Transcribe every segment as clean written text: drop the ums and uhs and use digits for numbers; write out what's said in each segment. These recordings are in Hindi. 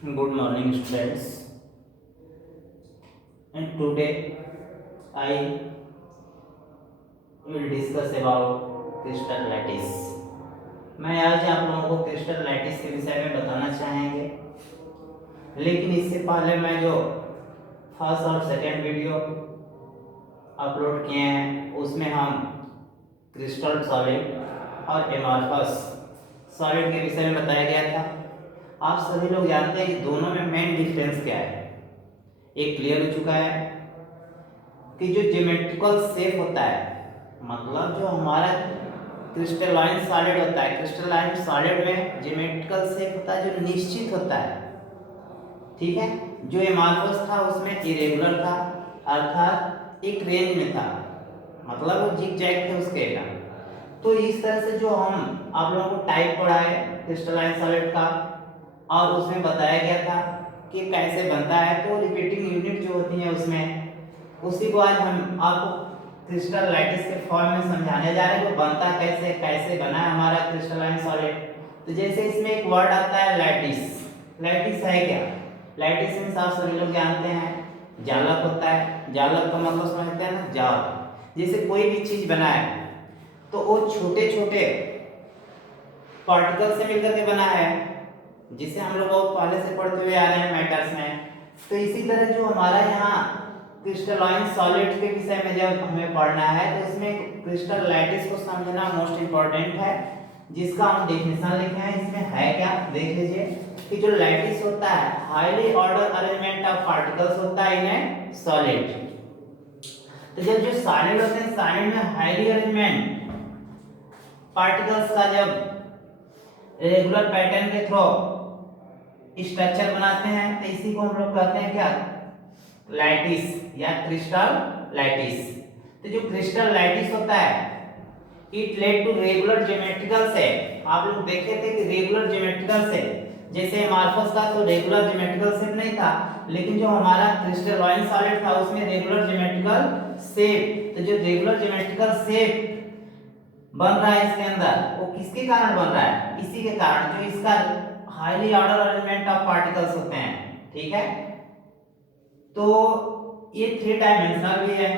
Good morning, students. And today I will discuss about crystal lattice. मैं आज आप लोगों को क्रिस्टल लैटिस के विषय में बताना चाहेंगे, लेकिन इससे पहले मैं जो फर्स्ट और सेकेंड वीडियो अपलोड किए हैं उसमें हम क्रिस्टल सॉलिड और एमॉर्फस सॉलिड के विषय में बताया गया था। आप सभी लोग जानते हैं कि दोनों में मेन डिफरेंस क्या है। एक क्लियर हो चुका है कि जो ज्योमेट्रिकल शेप होता है, मतलब जो हमारा क्रिस्टलाइन सॉलिड होता है, क्रिस्टलाइन सॉलिड में ज्योमेट्रिकल शेप होता है जो निश्चित होता है, ठीक है। जो एमॉर्फस था उसमें इरेगुलर था, अर्थात एक रेंज में था, मतलब वो जिगजैग थे उसके ना। तो इस तरह से जो हम आप लोगों को टाइप पढ़ा है क्रिस्टलाइन सॉलिड का, और उसमें बताया गया था कि कैसे बनता है। तो रिपीटिंग यूनिट जो होती है उसमें, उसी को आज हम आपको क्रिस्टल लैटिस के फॉर्म में समझाने जा रहे हैं। वो बनता कैसे, कैसे बना है हमारा क्रिस्टलाइन सॉलिड। तो जैसे इसमें एक वर्ड आता है लैटिस। लैटिस है क्या? लैटिस मींस आप सभी लोग जानते हैं जालक होता है। जालक का मतलब समझते हैं ना, जाल। जैसे कोई भी चीज बना है तो वो छोटे छोटे पार्टिकल से मिलकर के बना है, जिसे हम लोग बहुत पहले से पढ़ते हुए आ रहे हैं मैटर्स में। तो इसी तरह जो हमारा यहाँ क्रिस्टलाइन सॉलिड के विषय में जब हमें पढ़ना है तो इसमें क्रिस्टल लैटिस को समझना मोस्ट इम्पोर्टेंट है, जिसका हम डेफिनेशन लिखे हैं। इसमें है क्या, देख लीजिए कि जो लैटिस होता है highly order arrangement of particles होता है इन ए सॉलिड। तो जब जो सॉलिड होते हैं, सॉलिड में हाईली अरेंजमेंट पार्टिकल्स का जब रेगुलर पैटर्न के थ्रू स्ट्रक्चर बनाते हैं तो इसी को हम लोग कहते हैं क्या, लैटिस या क्रिस्टल लैटिस। तो जो क्रिस्टल लैटिस होता है it led to regular geometrical shape. आप लोग देखे थे कि रेगुलर ज्योमेट्रिकल शेप, जैसे एमॉर्फस का तो रेगुलर ज्योमेट्रिकल शेप नहीं था, लेकिन जो हमारा क्रिस्टलाइन सॉलिड था उसमें रेगुलर ज्योमेट्रिकल शेप। तो जो रेगुलर ज्योमेट्रिकल शेप बन रहा है इसके अंदर, वो किसके कारण बन रहा है? इसी के कारण जो इसका highly order arrangement of particles होते हैं, ठीक है। तो ये 3 डायमेंशनल भी है।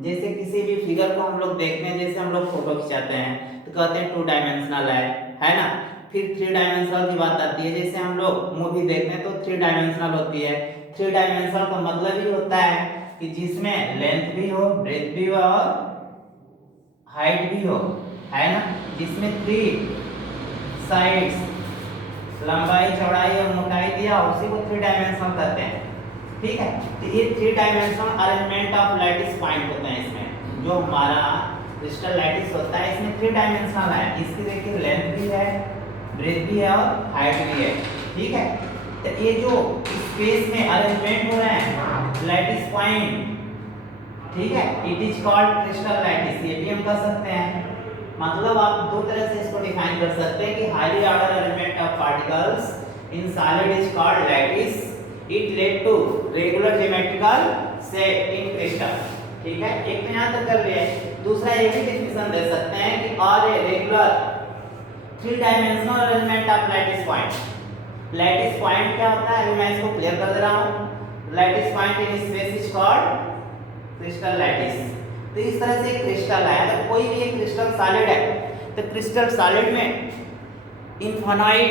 जैसे किसी भी फिगर को हम लोग देखते हैं, जैसे हम लोग फोटो खिंचाते हैं तो कहते हैं 2 डायमेंशनल है ना। फिर 3 डायमेंशनल की बात आती है, जैसे हम लोग मूवी देखते हैं तो 3 डायमेंशनल होती है। 3 डायमेंशनल का मतलब ही होता है कि जिसमें लेंथ भी हो, ब्रेथ भी हो और हाइट भी हो, है ना। जिसमें 3 साइड्स, लंबाई, चौड़ाई और मोटाई दिया, उसी को 3 डायमेंशनल कहते हैं, ठीक है। तो ये 3 dimensional arrangement of lattice point होते हैं इसमें। जो हमारा क्रिस्टल लैटिस होता है इसमें 3 डायमेंशनल है। इसकी देखिए लेंथ भी है, ब्रेथ भी है और हाइट भी है, ठीक है। तो ये जो स्पेस में अरेंजमेंट हो रहे हैं लैटिस पॉइंट, ठीक है, it is called crystal lattice. ये भी हम कह सकते हैं। मतलब आप दो तरह से इसको डिफाइन कर सकते हैं कि highly order arrangement of particles in solid is called lattice. It led to regular geometrical shape in crystal, ठीक है। एक तो यहां तक कर लिए। दूसरा ये भी डेफिनेशन दे सकते हैं कि are a regular 3 dimensional arrangement of lattice point. Lattice point क्या होता है, अभी मैं इसको क्लियर कर दे रहा हूं। Lattice point in space is called crystal lattice. तो इस तरह से क्रिस्टल है, अगर कोई भी एक क्रिस्टल सॉलिड है तो क्रिस्टल सॉलिड में इनफाइनाइट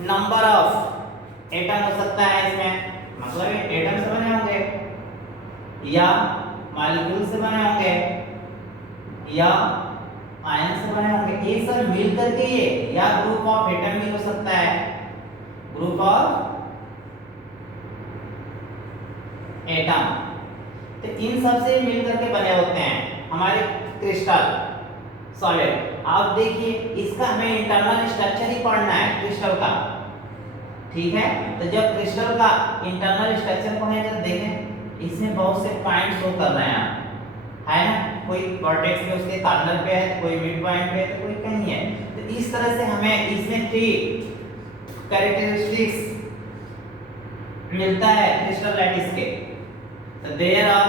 नंबर ऑफ एटम हो सकता है इसमें, मतलब ये एटम से बने होंगे या मॉलिक्यूल से बने होंगे या आयन से बने होंगे। ये सब मिल करके ये या ग्रुप ऑफ एटम भी हो सकता है, ग्रुप ऑफ एटम। तो इन सब से मिलकर के बने होते हैं हमारे क्रिस्टल सॉलिड। आप देखिए इसका हमें इंटरनल स्ट्रक्चर ही पढ़ना है क्रिस्टल का, ठीक है। तो जब क्रिस्टल का इंटरनल स्ट्रक्चर पढ़ेंगे तो देखें इसमें बहुत से पॉइंट शो कर रहे हैं, है ना। कोई वर्टेक्स में उसके कॉर्नर पे है, कोई मिड पॉइंट पे है, तो कोई कहीं है। तो इस तरह से हमें इसमें 3 कैरेक्टरिस्टिक्स मिलता है क्रिस्टल लैटिस के। तो there are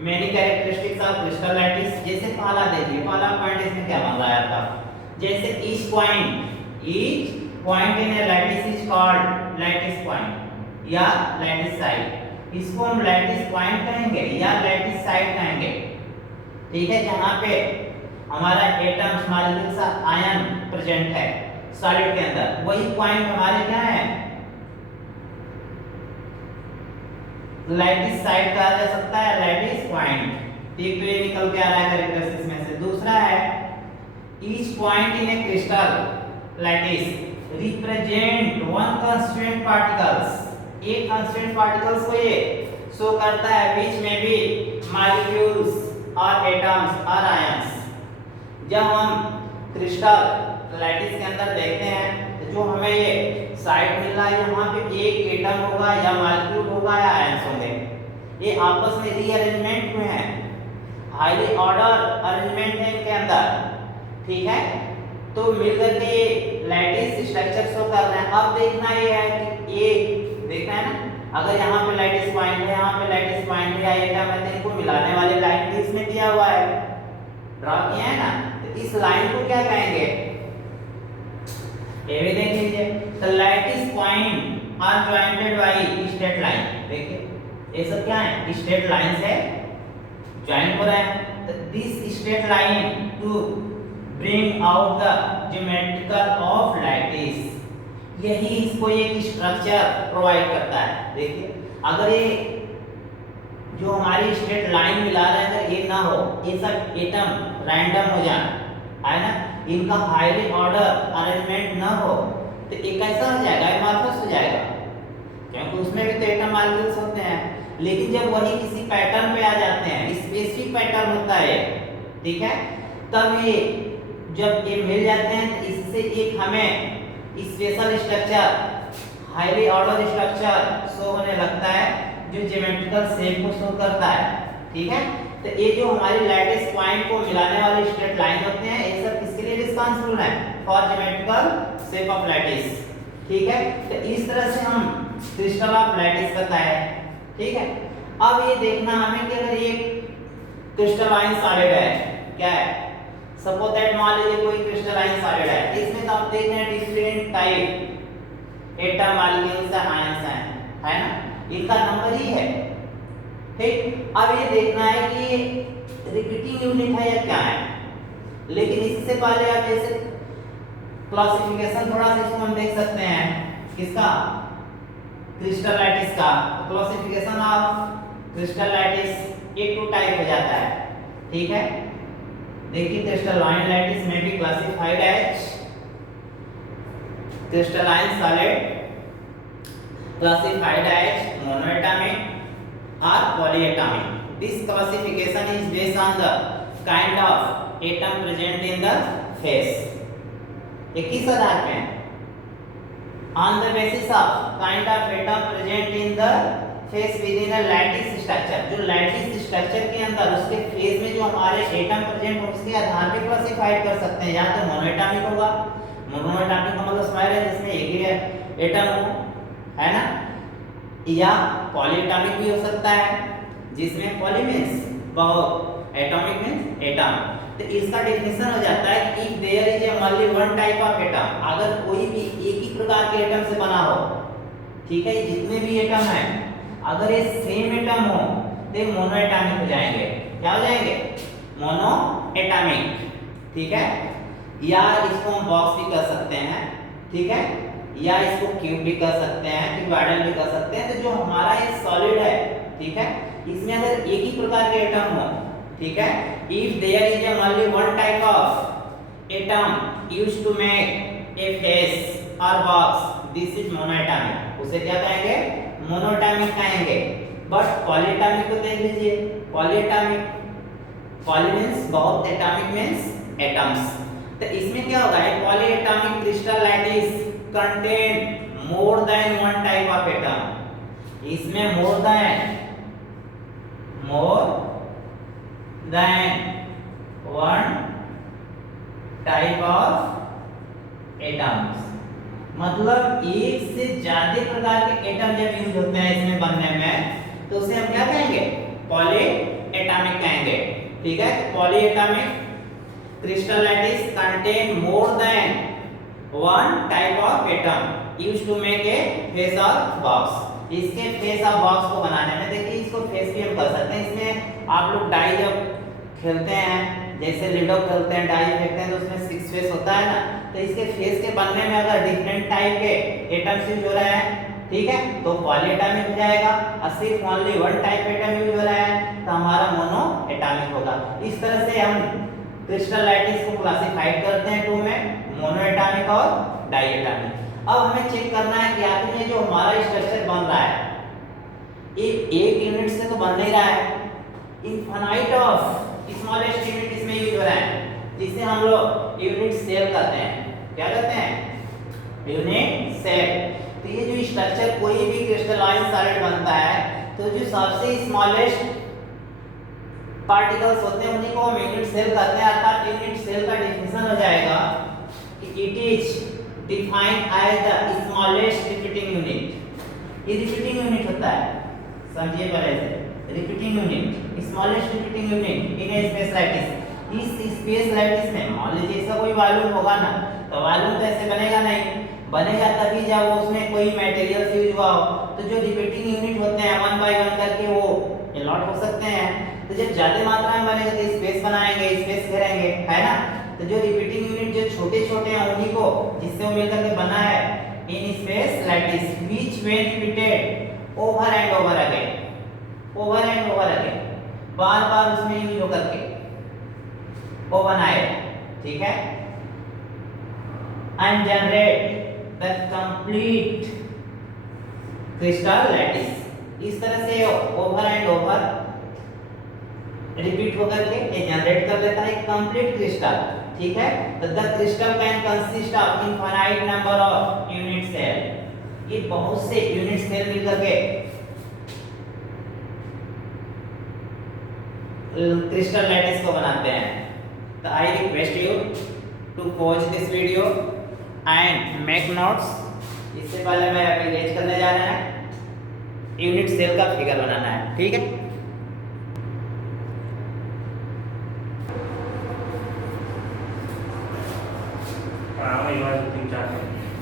many characteristics of crystal lattice. जैसे पहला देखिए, पहला पॉइंट इसमें क्या बन रहा था, जैसे each point point in A lattice is called lattice point या लैटिस साइड। इसको हम लैटिस पॉइंट कहेंगे या लैटिस साइड कहेंगे, ठीक है, जहां पे हमारा एटम्स मॉलिक्यूल्स आयन प्रेजेंट है सॉलिड के अंदर, वही पॉइंट हमारे क्या है, लैटिस साइड कहा जा सकता है, लैटिस पॉइंट। एक तो ये निकल के आ रहा है कैरेक्टरिस्टिक्स में से। दूसरा है each point in A crystal lattice represent one constant particles. एक कांस्टेंट पार्टिकल्स को ये शो करता है विच में भी मॉलिक्यूल्स और एटम्स और आयंस। जब हम क्रिस्टल लैटिस के अंदर देखते हैं तो जो हमें ये साइड मिल रहा है, यहाँ पे एक एटम होगा या मॉलिक्यूल होगा या आयंस होंगे, ये आपस में रीअरेंजमेंट में है, हाईली ऑर्डर अरेंजमेंट है इनके अंदर, ठीक है। तो मिलकर के ये लैटिस स्ट्रक्चर शो कर रहे हैं। अब देखना ये है कि ये देखना है ना, अगर यहाँ पे लैटिस पॉइंट है, यहाँ पे लैटिस पॉइंट है, एटम है, तो इनको मिलाने वाले लाइन भी इसमें दिया हुआ है, ड्रॉ किया है ना। तो इस लाइन को क्या कहेंगे, ये भी देख लीजिए। तो lattice point are jointed by straight line. देखिए ये सब क्या है, स्ट्रेट लाइन से जॉइंट हो रहा है। तो this straight line to bring out the geometrical of lattice, यही इसको एक स्ट्रक्चर प्रोवाइड करता है। देखिए अगर ये जो हमारी स्ट्रेट लाइन मिला रहा है, अगर ये ना हो, ये सब एटम रैंडम हो जाए, है ना, इनका हाईली ऑर्डर अरेंजमेंट ना हो, तो ये कैसा हो जाएगा, एमॉर्फस हो जाएगा, क्योंकि उसमें भी तो एटम मॉलिक्यूल्स होते हैं। लेकिन जब वही किसी पैटर्न पे आ जाते हैं, स्पेसिफिक पैटर्न होता है, ठीक है, तब ये जब ये मिल जाते हैं तो इससे एक हमें special structure, highly order structure show होने लगता है, जो ज्योमेट्रिकल शेप को शो करता है, ठीक है। तो ये जो हमारी लैटिस पॉइंट को मिलाने वाले स्ट्रेट लाइन होते हैं, ये सब किसके लिए रिस्पांसिबल है, for geometrical shape of lattice, ठीक है। तो इस तरह से हम क्रिस्टल ऑफ लैटिस बताए, ठीक है। अब ये देखना हमें कि अगर ये क्रिस्टलाइन सॉलिड है, क्या है, सपोज दैट मान लीजिए कोई क्रिस्टलाइन सॉलिड है, इसमें तो आप देख रहे हैं different type atom molecules ions हैं, है ना, इनका नंबर ही है, ठीक। अब ये देखना है कि रिपीटिंग यूनिट है या क्या है। लेकिन इससे पहले आप जैसे क्लासिफिकेशन थोड़ा सा इसको हम देख सकते हैं, किसका, क्रिस्टल लैटिस का। क्लासिफिकेशन ऑफ क्रिस्टल लैटिस एक टू टाइप हो जाता है, ठीक है। देखिए क्रिस्टलाइन लैटिस में भी classified as crystalline solid, classified as monoatomic or polyatomic. This classification is based on the kind of atom present in the phase. ये किस आधार पे? On the basis of kind of atom present in the phase within a lattice structure. जो lattice structure के अंदर उसके phase में जो हमारे atom present हो, उसके आधार पे classified कर सकते हैं। या तो monoatomic होगा, monoatomic का मतलब स्क्वायर है जिसमें एक ही atom हो, है ना, या पॉलीएटॉमिक भी हो सकता है जिसमें पॉली मींस बहुत, एटॉमिक मींस एटम। तो इसका डेफिनेशन हो जाता है कि if there is only one type of atom, अगर कोई भी एक ही प्रकार के एटम से बना हो, ठीक है, जितने भी एटम हैं, अगर ये सेम एटम हो तो ये मोनोएटॉमिक हो जाएंगे। क्या हो जाएंगे, मोनोएटॉमिक, ठीक है। या इसको हम बॉक्स भी कर सकते हैं, ठीक है, या इसको क्यूब भी कर सकते हैं, क्यूबॉइडल भी कर सकते हैं। तो जो हमारा ये सॉलिड है, ठीक है, इसमें अगर एक ही प्रकार के एटम हो, ठीक है, if there is only one type of atom used to make a face और बॉक्स, दिस इज मोनोएटॉमिक। उसे क्या कहेंगे, मोनोएटॉमिक कहेंगे। बट पॉलीएटॉमिक को देख लीजिए, पॉलीएटॉमिक, पॉली मींस बहुत, एटॉमिक मींस एटम्स। तो इसमें क्या होगा, एक polyatomic crystal lattice contain more than one type of atom। इसमें more than one type of atoms, मतलब एक से ज्यादा प्रकार के एटम जब यूज होते हैं इसमें बनने में, तो उसे हम क्या कहेंगे, पॉलीएटॉमिक कहेंगे, ठीक है। Polyatomic crystal lattice contain more than one type of atom used to make a face of box. इसके फेस ऑफ बॉक्स को बनाने में देखिए इसको फेस भी हम कर सकते हैं। इसमें आप लोग डाई जब खेलते हैं, जैसे लूडो खेलते हैं, डाई फेंकते हैं तो उसमें 6 फेस होता है ना, तो इसके फेस के बनने में अगर डिफरेंट टाइप के एटम्स यूज हो रहे हैं, ठीक है, तो पॉली एटॉमिक हो जाएगा। और सिर्फ only one type atom use हो रहा है तो हमारा मोनो एटॉमिक होगा। इस तरह से हम क्रिस्टल लैटिस को क्लासिफाइड करते हैं टू में, मोनो एटॉमिक और डाई एटॉमिक। अब हमें चेक करना है कि आखिर ये जो हमारा स्ट्रक्चर बन रहा है ये एक यूनिट से तो बन नहीं रहा है, इनफाइनाइट ऑफ स्मॉलेस्ट यूनिट इसमें यूज हो रहा है, जिसे हम लोग यूनिट सेल कहते हैं। क्या कहते हैं? Unit cell. तो ये जो स्ट्रक्चर कोई भी क्रिस्टलाइन सॉलिड बनता है तो जो सबसे स्मॉलेस्ट पार्टिकल्स होते हैं उन्हीं को हम यूनिट सेल कहते हैं। अर्थात यूनिट सेल का डेफिनेशन हो जाएगा कि it is defined as the smallest repeating unit. ये रिपीटिंग यूनिट होता है, समझिए पहले से, repeating unit, smallest repeating unit in a space lattice. इस स्पेस लैटिस में मान लीजिए इसका कोई वॉल्यूम होगा ना, तो वॉल्यूम तो ऐसे बनेगा नहीं, बनेगा तभी जब उसमें कोई मटेरियल यूज हुआ हो। तो जो रिपीटिंग यूनिट होते हैं 1 बाय 1 करके वो अलॉट हो सकते हैं। तो जब ज्यादा मात्रा में बनेगा तो स्पेस बनाएंगे, स्पेस घेरेंगे, है ना। तो जो रिपीटिंग यूनिट जो छोटे छोटे हैं उन्हीं को जिससे वो मिलकर के बना है in space lattice which when repeated over and over again, over and over again, बार बार उसमें यूज होकर के वो बनाए, ठीक है, and generate the complete crystal lattice. इस तरह से ओवर एंड ओवर रिपीट होकर के ये जनरेट कर लेता है कंप्लीट क्रिस्टल, ठीक है। तो the crystal can consist of infinite number of unit cell. ये बहुत से यूनिट सेल मिलकर के क्रिस्टल लैटिस को बनाते हैं। तो I request you to watch this video and make notes. इससे पहले मैं अभी रेज करने जा रहा है, यूनिट सेल का फिगर बनाना है, ठीक है।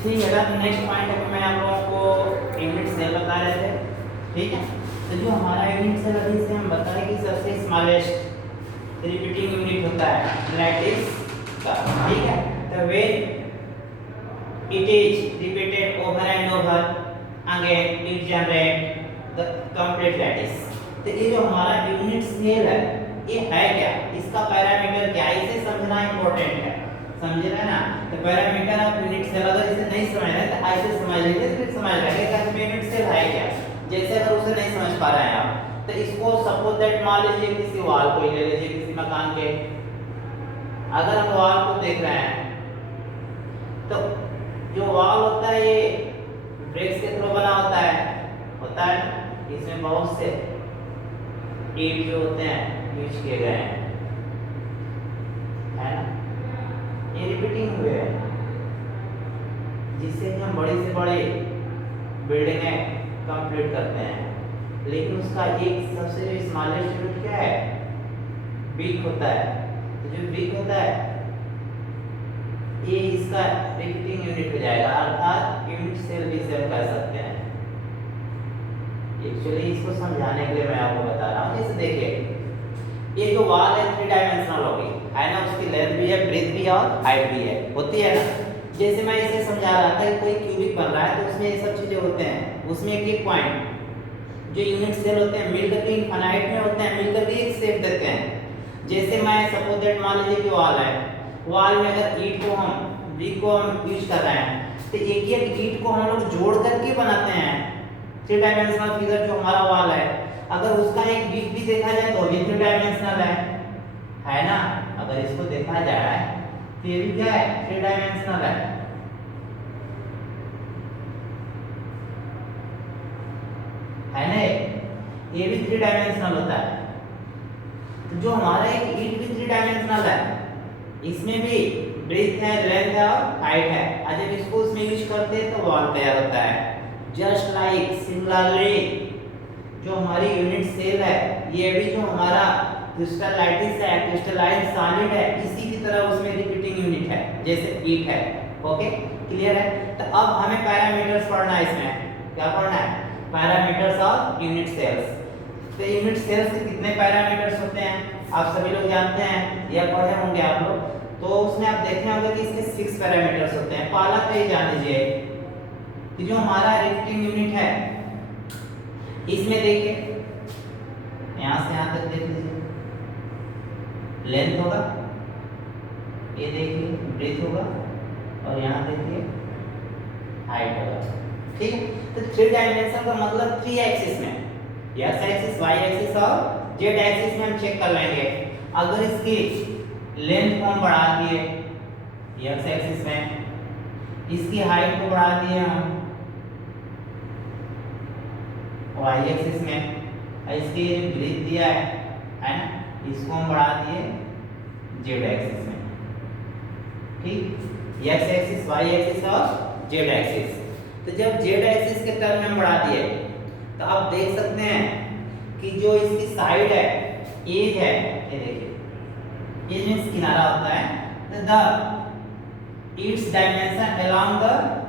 ठीक है, तो नेक्स्ट पॉइंट है मैं आप लोगों को यूनिट सेल बता रहे थे, ठीक है। तो जो हमारा यूनिट सेल अभी से हम बताएं कि सबसे स्मॉलेस्ट रिपीटिंग यूनिट होता है लैटिस का, ठीक है। तो when it is repeated over and over again it generate the complete lattice। तो ये जो हमारा यूनिट सेल है ये है क्या, इसका पैरामीटर क्या, इसे समझना इंपॉर्टेंट है, समझ रहे हैं ना। तो पैरामीटर ऑफ यूनिट सेल अगर इसे नहीं समझ रहे तो ऐसे समझ लीजिए, फिर समझ लेंगे कि यूनिट सेल है क्या। जैसे अगर उसे नहीं समझ पा रहे हैं आप तो इसको सपोज दैट मान लीजिए किसी वॉल को ले लीजिए, किसी मकान के, अगर हम वॉल को देख रहे हैं तो जो वॉल होता है ये ब्रिक्स के थ्रू बना होता है, इसमें बहुत से ईंट जो होते हैं यूज किए गए हैं, है ना। ये रिपीटिंग हुए हैं जिससे हम बड़ी से बड़ी बिल्डिंगें कंप्लीट करते हैं। लेकिन उसका एक सबसे जो स्मॉलेस्ट यूनिट क्या है, ब्रिक होता है। तो जो ब्रिक होता है ये इसका रिपीटिंग यूनिट हो जाएगा, अर्थात यूनिट सेल भी इसे हम कह सकते हैं। एक्चुअली इसको समझाने के लिए मैं आपको बता रहा हूँ। जैसे देखिए ये जो वॉल है 3 डायमेंशनल होगी, है ना, उसकी लेंथ भी है, ब्रेथ भी है और हाइट भी है, होती है ना। जैसे मैं इसे समझा रहा था कि कोई क्यूबिक बन रहा है तो उसमें ये सब चीजें होते हैं, उसमें एक पॉइंट जो यूनिट सेल होते हैं मिलकर के इनफाइनाइट में होते हैं, मिलकर के एक शेप देते हैं। जैसे मैं सपोज दैट मान लीजिए कि वॉल है, वॉल में अगर ईंट को हम ब्रिक को हम यूज कर रहे हैं तो एक एक ईंट को हम लोग जोड़ करके बनाते हैं 3 डायमेंशनल फिगर जो हमारा वॉल है। अगर उसका एक ब्रिक भी देखा जाए तो भी 3 डायमेंशनल है ना। अगर इसको देखा जाए तो ये भी क्या है, 3 डायमेंशनल है ना, ये भी 3 डायमेंशनल होता है। तो जो हमारा एक ईंट भी 3 डायमेंशनल है, इसमें भी ब्रेथ है, लेंथ है और हाइट है। और जब इसको उसमें यूज करते हैं तो वॉल तैयार होता है। जस्ट लाइक सिमिलरली जो हमारी यूनिट सेल है ये भी जो हमारा क्रिस्टल लैटिस है, क्रिस्टलाइन सॉलिड है, इसी की तरह उसमें रिपीटिंग यूनिट है जैसे ईंट है, ओके। क्लियर है? तो अब हमें पैरामीटर्स पढ़ना है, इसमें क्या पढ़ना है? Parameters of unit cells. तो यूनिट सेल्स के कितने पैरामीटर्स होते हैं आप सभी लोग जानते हैं या पढ़े होंगे आप लोग। तो उसमें आप देखे होंगे कि इसके 6 पैरामीटर्स होते हैं। पहला तो ये जान लीजिए कि जो हमारा रिफ्टिंग यूनिट है इसमें देखिए यहाँ से यहाँ तक देख लीजिए, लेंथ होगा, ये देखिए ब्रेथ होगा, और यहाँ देखिए हाइट होगा। ठीक है? तो 3 डायमेंशन का मतलब 3 एक्सिस में, एक्स एक्सिस, वाई एक्सिस और जेड एक्सिस में हम चेक कर लेंगे। अगर इसकी लेंथ को हम बढ़ा दिए एक्स एक्सिस में, इसकी हाइट को बढ़ा दिए हम वाई एक्सिस में, इसकी ब्रेथ दिया है ना, इसको हम बढ़ा दिए जेड एक्सिस में। ठीक, एक्स एक्सिस, वाई एक्सिस और जेड एक्सिस। तो जब जेड एक्सिस के टर्म में हम बढ़ा दिए तो आप देख सकते हैं कि जो इसकी साइड है, एज है, ये देखिए एज मींस किनारा होता है, तो the its dimension along the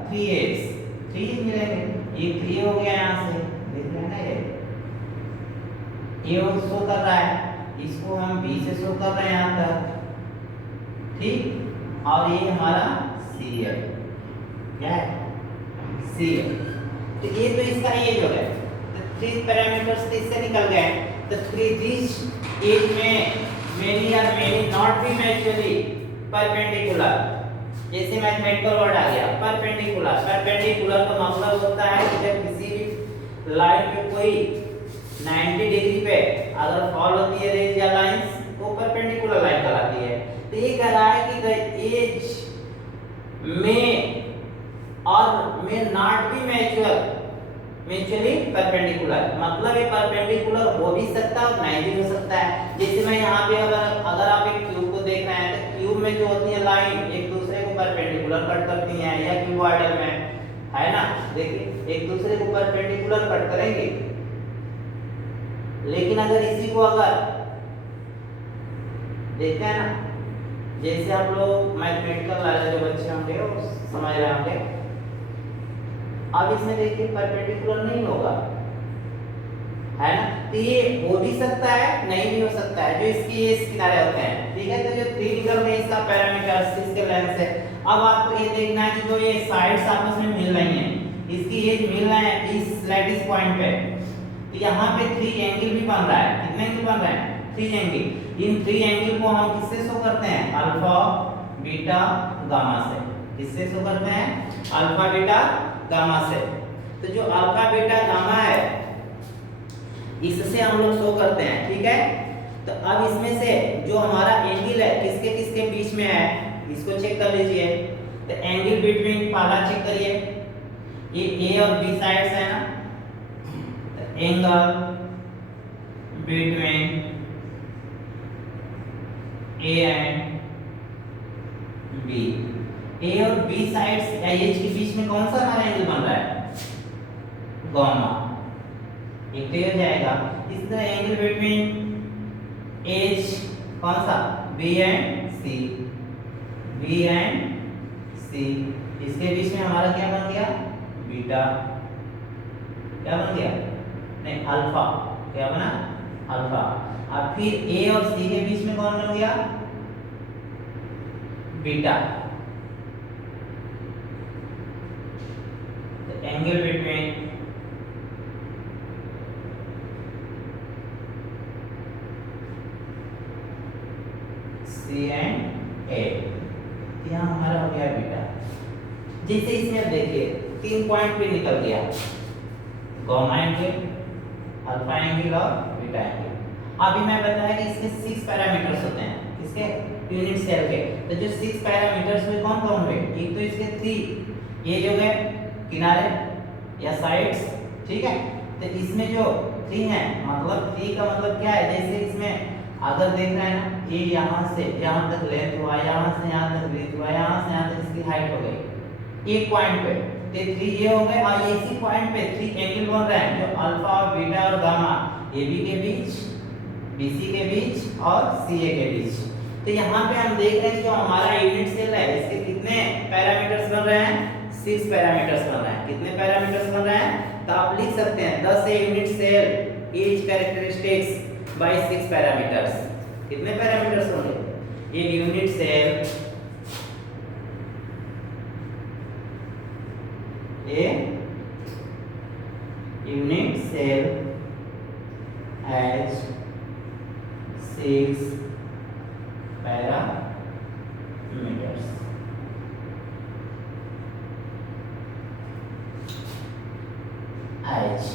3 edge, 3 edge मिलेंगे। ये 3 हो गया यहाँ से, देख रहे हैं ना, ये शो कर रहा है, इसको हम बी से शो कर रहे हैं यहाँ तक। ठीक, और ये हमारा सी है, क्या है? सी है। तो ये तो इसका एज हो गया, तो 3 पैरामीटर्स तो इससे निकल गए। तो 3 दिस एज में मेनी और many not be mutually perpendicular. जैसे मैथमेटिकल वर्ड आ गया परपेंडिकुलर। परपेंडिकुलर का मतलब होता है कि जब किसी भी लाइन पे कोई 90 डिग्री पे अगर फॉल होती है रेज या लाइंस, वो परपेंडिकुलर लाइन कहलाती है। तो ये कह रहा है कि द एज में और may not be mutually perpendicular, मतलब ये परपेंडिकुलर हो भी सकता है और नहीं भी हो सकता है। जैसे मैं यहाँ पे अगर आप एक क्यूब को देख रहे हैं तो क्यूब में जो होती है लाइन एक दूसरे को परपेंडिकुलर कट करती हैं, या क्यूबॉइडल में है ना, देखिए एक दूसरे को परपेंडिकुलर कट करेंगे। लेकिन अगर इसी को अगर देखते हैं ना, जैसे आप लोग मैथमेटिकल वाले जो बच्चे होंगे वो समझ रहे होंगे, अब इसमें देखिए परपेंडिकुलर नहीं होगा, है ना, तो ये हो भी सकता है नहीं भी हो सकता है, जो इसकी ये किनारे होते हैं। ठीक है, तो जो 3 निकल गए इसका पैरामीटर, इसके लेंथ है। अब आपको ये देखना है कि जो ये साइड्स आपस में मिल रही हैं, इसकी एज मिल रहा है इस लैटिस पॉइंट पे, तो यहाँ पे 3 एंगल भी बन रहा है। कितने एंगल बन रहे हैं? 3 एंगल। इन 3 एंगल को हम किससे शो करते हैं? अल्फा, बीटा, गामा से। किससे शो करते हैं? अल्फा, बीटा, गामा से। तो जो अल्फा, बीटा, गामा है इससे हम लोग शो करते हैं। ठीक है, तो अब इसमें से जो हमारा एंगल है किसके किसके बीच में है इसको चेक कर लीजिए। तो एंगल बिटवीन, पहला चेक करिए, ये ए और बी साइड्स है ना, angle between A and B, A और बी साइड्स या एज के बीच में कौन सा हमारा एंगल बन रहा है? गामा। एक तो हो जाएगा। इस तरह एंगल बिटवीन एज कौन सा? B and C, B and C, इसके बीच में हमारा क्या बन गया? बीटा। क्या बन गया? नहीं, अल्फा। क्या बना? अल्फा। अब फिर ए और सी के बीच में कौन बन गया? बीटा। तो एंगल बिटवीन सी एंड ए, यहाँ हमारा हो गया बीटा। जैसे इसमें देखिए 3 पॉइंट पे निकल गया, गामा एंगल, अल्फा एंगल और बीटा एंगल। अभी मैं बताया कि इसके 6 पैरामीटर्स होते हैं, किसके? यूनिट सेल के। तो जो 6 पैरामीटर्स में कौन कौन हुए? एक तो इसके 3 ये जो है किनारे या साइड्स, ठीक है। तो इसमें जो 3 है, मतलब 3 का मतलब क्या है? जैसे इसमें अगर देख रहे हैं ना, ये यहाँ से यहाँ तक लेंथ हुआ, यहाँ से यहाँ तक ब्रेथ हुआ, यहाँ से यहाँ तक इसकी हाइट हो गई एक पॉइंट पे। तो 3 ये हो गए, और इसी पॉइंट पे 3 एंगल बन रहे हैं, जो अल्फा और बीटा और गामा, AB के बीच, BC के बीच और CA के बीच। तो यहाँ पे हम देख रहे हैं जो हमारा यूनिट सेल है इसके कितने पैरामीटर्स बन रहे हैं? 6 पैरामीटर्स बन रहे हैं। कितने पैरामीटर्स बन रहे हैं? तो आप लिख सकते हैं 10 unit cell is characteristics by 6 parameters. कितने पैरामीटर्स होंगे? एक unit cell unit cell has 6 parameters. H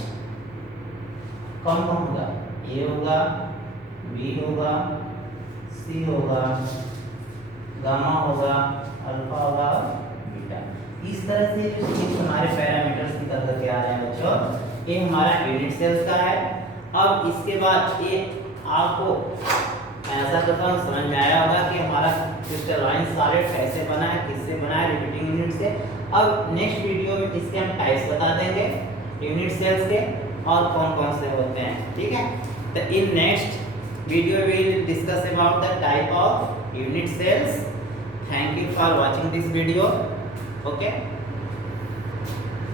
कौन कौन होगा? A होगा, B होगा, C होगा, गामा होगा, अल्फा होगा, बीटा। इस तरह से जो चीज हमारे पैरामीटर्स निकल करके आ रहे हैं बच्चों, ये हमारा यूनिट सेल्स का है। अब इसके बाद ये आपको मैं ऐसा करता हूँ समझ में आया होगा कि हमारा क्रिस्टलाइन सॉलिड कैसे बना है, किससे बना है, रिपीटिंग यूनिट से। अब नेक्स्ट वीडियो में इसके हम टाइप्स बता देंगे यूनिट सेल्स के और कौन कौन से होते हैं, ठीक है। तो in next video we will discuss about the type of unit cells. Thank you for watching this video. Okay.